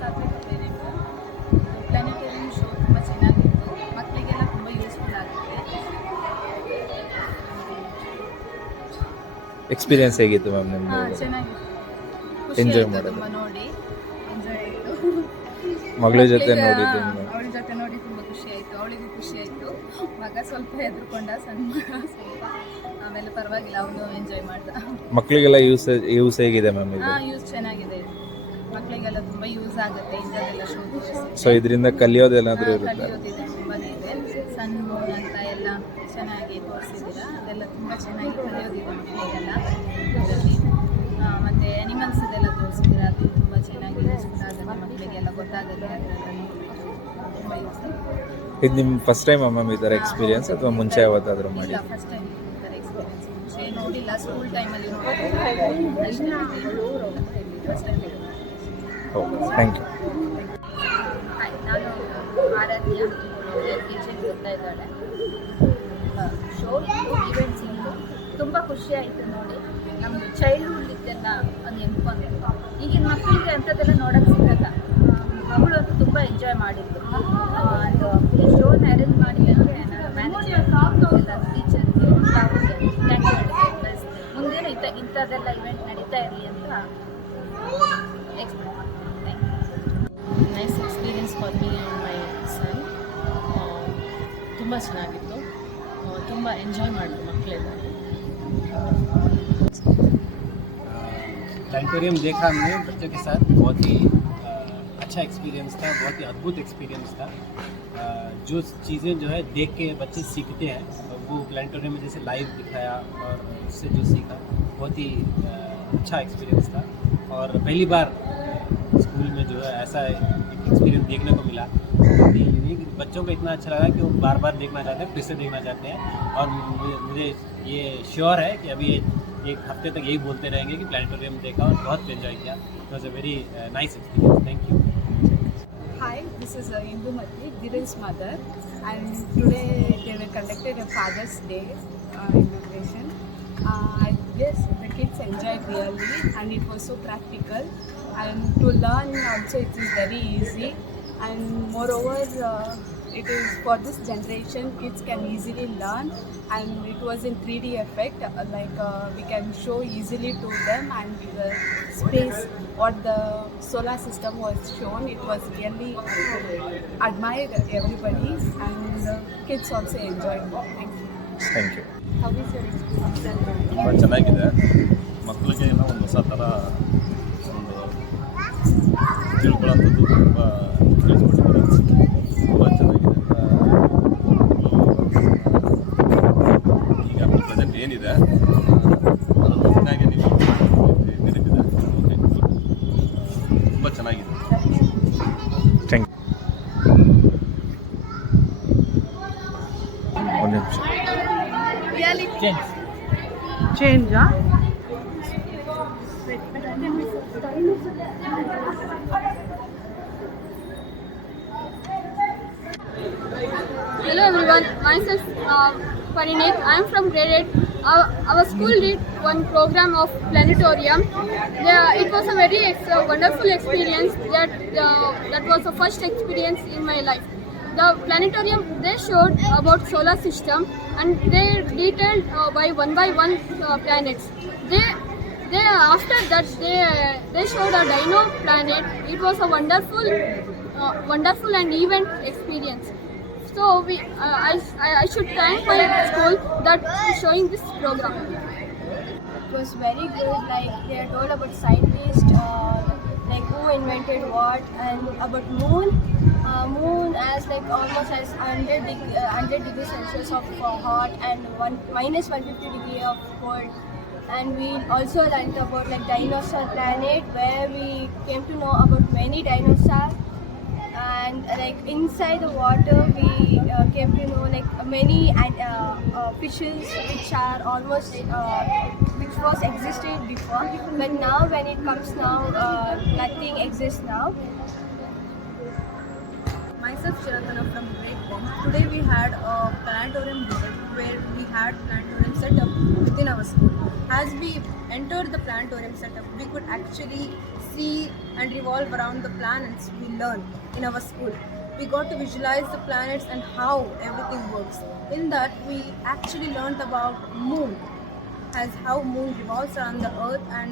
ಸಾತ್ವಿಕ parent. Planetarium show ತುಂಬ ಚೆನ್ನಾಗಿತ್ತು, ಮಕ್ಕಳಿಗೆಲ್ಲ ತುಂಬ ಯೂಸ್ಫುಲ್ ಆಗುತ್ತೆ. ಎಕ್ಸ್ಪೀರಿಯನ್ಸ್ ಹೇಗಿತ್ತು ಮ್ಯಾಮ್ ನಿಮ್ಮದು? ಚೆನ್ನಾಗಿತ್ತು, ಖುಷಿ Enjoy ಆಯಿತು ಮಾಡಿದ್ರಾ? ತುಂಬ ನೋಡಿ, ಎಂಜಾಯ್ ಆಯಿತು. ಮಗಳ ಜೊತೆ ನೋಡಿದ್ದು ಅವಳ ಜೊತೆ ನೋಡಿ ತುಂಬ ಖುಷಿ ಆಯಿತು, ಅವಳಿಗೂ ಖುಷಿ ಆಯಿತು. ಮಗ ಸ್ವಲ್ಪ ಹೆದರ್ಕೊಂಡ, ಸಣ್ಣ ಮಗ ಸ್ವಲ್ಪ, ಆಮೇಲೆ ಪರವಾಗಿಲ್ಲ, ಅವನು ಎಂಜಾಯ್ ಮಾಡ್ದ. ಮಕ್ಕಳಿಗೆಲ್ಲ ಯೂಸ್ ಹೇಗಿದೆ ಮ್ಯಾಮ್ ಇದು? ಯೂಸ್ ಚೆನ್ನಾಗಿದೆ, ಮಕ್ಕಳಿಗೆಲ್ಲ ತುಂಬ ಯೂಸ್ ಆಗುತ್ತೆ ಇಂಥದ್ದೆಲ್ಲ ಶೋ ತೋರಿಸಿ. ಸೊ ಇದರಿಂದ ಕಲಿಯೋದೇನಾದರೂ ಇರುತ್ತೆ? ಕಲಿಯೋದಿದೆ, ತುಂಬಾನೇ ಇದೆ. ಸಣ್ಣ ಮೂನ್ ಅಂತ ಎಲ್ಲ ಚೆನ್ನಾಗಿ ತೋರಿಸಿದ್ದೀರಾ, ಅದೆಲ್ಲ ತುಂಬ ಚೆನ್ನಾಗಿ ಕಲಿಯೋದಿದೆ ಮಕ್ಕಳಿಗೆಲ್ಲ ಇದರಲ್ಲಿ. ಮತ್ತು ಅನಿಮಲ್ಸ್ ಇದೆಲ್ಲ ತೋರಿಸಿದ್ದೀರಾ, ಅದು ತುಂಬ ಚೆನ್ನಾಗಿ ಯೂಸ್ಫುಲ್ ಆಗುತ್ತೆ, ಮಕ್ಕಳಿಗೆಲ್ಲ ಗೊತ್ತಾಗುತ್ತೆ, ಅದರಲ್ಲಿ ತುಂಬ ಯೂಸ್ ಆಗುತ್ತೆ. ಇದು ನಿಮ್ಮ ಫಸ್ಟ್ ಟೈಮ್ ಮ್ಯಾಮ್ ಈ ಥರ ಎಕ್ಸ್ಪೀರಿಯನ್ಸ್ ಅಥವಾ ಮುಂಚೆ ಯಾವತ್ತಾದರೂ ಮಾಡಿ? ಇಲ್ಲ, ಫಸ್ಟ್ ಟೈಮ್ ಈ ಥರ ಎಕ್ಸ್ಪೀರಿಯನ್ಸ್, ಮುಂಚೆ ನೋಡಿಲ್ಲ, ಸ್ಕೂಲ್ ಟೈಮಲ್ಲಿ first time. Okay, thank you. Hi, ನಾನು ಆರಾಧ್ಯ, ಟೀಚರ್ ಓದ್ತಾ ಇದ್ದಾಳೆ. ಶೋ ಈವೆಂಟ್ಸ್ ಇತ್ತು, ತುಂಬ ಖುಷಿ ಆಯಿತು ನೋಡಿ. ನಮ್ಮದು ಚೈಲ್ಡ್ಹುಡ್ ಇದ್ದೆಲ್ಲ ಅದು ನೆನ್ಕೊಂಡು, ಈಗಿನ ಮಕ್ಕಳಿಗೆ ಅಂಥದ್ದೆಲ್ಲ ನೋಡೋಕ್ಕೆ ಸಿಗಲ್ಲ. ಮಗಳು ಅಂತೂ ತುಂಬ ಎಂಜಾಯ್ ಮಾಡಿದ್ದು. ಅದು ಶೋನ ಅರೇಂಜ್ ಮಾಡಿದ್ದಕ್ಕೆ ನಾನು ಮ್ಯಾನೇಜರ್ ಎಲ್ಲ ಟೀಚರ್ಗೆ, ಸ್ಟಾಫ್ಗೆ ಥ್ಯಾಂಕ್ ಯು ಹೇಳಿದೆ. ಪ್ಲಸ್ ಮುಂದೇನು ಇಂಥದ್ದೆಲ್ಲ ಇವೆಂಟ್ ನಡೀತಾ ಇರಲಿ ಅಂತ ಎಕ್ಸ್ಪೆಕ್ಟ್ ಮಾಡ್ತೀನಿ. Nice experience for me and my son. ತುಂಬ ಚೆನ್ನಾಗಿತ್ತು, ತುಂಬ ಎಂಜಾಯ್ ಮಾಡಿದ್ರು ಮಕ್ಕಳೆಲ್ಲ. प्लानिटोरियम देखा हमने बच्चों के साथ, बहुत ही अच्छा एक्सपीरियंस था, बहुत ही अद्भुत एक्सपीरियंस था. जो चीज़ें जो है देख के बच्चे सीखते हैं, वो प्लानिटोरियम में जैसे लाइव दिखाया और उससे जो सीखा, बहुत ही अच्छा एक्सपीरियंस था. और पहली बार स्कूल में जो है ऐसा एक्सपीरियंस देखने को मिला. बहुत ही यूनिक, बच्चों को इतना अच्छा लगा कि वो बार बार देखना चाहते हैं, फिर से देखना चाहते हैं. और मुझे ये श्योर है कि अभी एक हफ्ते तक यही बोलते रहेंगे कि प्लानिटोरियम देखा और बहुत एंजॉय किया. It was a very nice experience. Thank you. Hi, this is Indumati, Dhiren's mother, and today they were conducted a Father's Day inauguration. I guess the kids enjoyed really, and it was so practical, and to learn also it is very easy, and moreover it is for this generation, kids can easily learn, and it was in 3D effect, we can show easily to them, and the space what the solar system was shown, it was really admired everybody, and kids also enjoyed it. Thank you. Thank you. How is your experience? ತುಂಬ ಚೆನ್ನಾಗಿದೆ. ಮಕ್ಕಳಿಗೆ ಏನೋ ಒಂದು ಹೊಸ ಥರ ಒಂದು ತಿಳ್ಕೊಳ್ಳೋಂಥದ್ದು ತುಂಬ ತಿಳಿಸ್ಕೊಟ್ಟಿದ್ದಾರೆ, ತುಂಬ ಚೆನ್ನಾಗಿದೆ. ಈಗ ಪ್ರೆಸೆಂಟ್ ಏನಿದೆ ಅದನ್ನು ಚೆನ್ನಾಗಿ ನೀವು ನಡೀತಿದೆ, ತುಂಬ ಚೆನ್ನಾಗಿದೆ. Thank you. ಒಂದು ನಿಮಿಷ. Change, huh? Hello everyone, myself Parineet. I am from grade 8. Our school did one program of planetarium. It was a very wonderful experience. That was the first experience in my life. The planetarium, they showed about solar system, and they detailed by one planets. They after that they showed a dino planet. It was a wonderful and event experience. So I should thank my school that showing this program. It was very good. Like they are told about scientists, like who invented what, and about moon. Moon as like almost as 100 degrees Celsius of hot and -150 degree of cold. And we also learned about like dinosaur planet, where we came to know about many dinosaurs. And like inside the water we came to know like many fishes which are almost which was existed before, but now when it comes now nothing exists now. Myself Chiratana from grade 10. Today we had a planetarium visit where we had planetarium setup within our school. As we entered the planetarium setup, we could actually see see and revolve around the planets we learn in our school. We got to visualize the planets and how everything works. In that, we actually learned about moon, as how moon revolves around the earth, and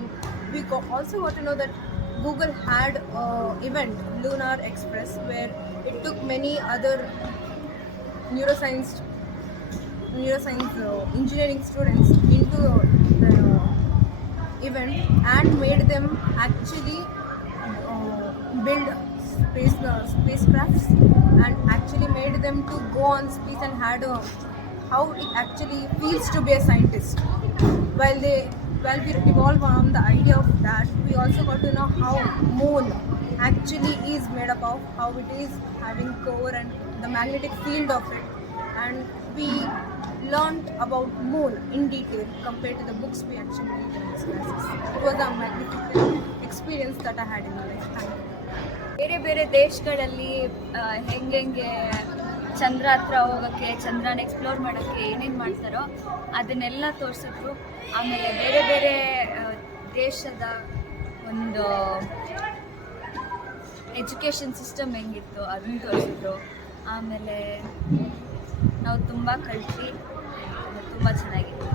we also got to know that Google had an event, Lunar Express, where it took many other neuroscience engineering students into the event and made them actually build spacecrafts, and actually made them to go on space and had how it actually feels to be a scientist. While we revolve around the idea of that, we also got to know how moon actually is made up of, how it is having core and the magnetic field of it, and we learned about moon in detail compared to the books we actually read in these classes. It was a magnificent experience that I had in my life. Thank you. ಬೇರೆ ಬೇರೆ ದೇಶಗಳಲ್ಲಿ ಹೆಂಗೆ ಚಂದ್ರ ಹತ್ರ ಹೋಗೋಕ್ಕೆ, ಚಂದ್ರನ explore ಮಾಡೋಕ್ಕೆ ಏನೇನು ಮಾಡ್ತಾರೋ ಅದನ್ನೆಲ್ಲ ತೋರಿಸಿದ್ರು. ಆಮೇಲೆ ಬೇರೆ ಬೇರೆ ದೇಶದ ಒಂದು ಎಜುಕೇಷನ್ ಸಿಸ್ಟಮ್ ಹೆಂಗಿತ್ತು ಅದನ್ನು ತೋರಿಸಿದ್ರು. ಆಮೇಲೆ ನಾವು ತುಂಬ ಕಲ್ತ್ವಿ, ತುಂಬ ಚೆನ್ನಾಗಿತ್ತು.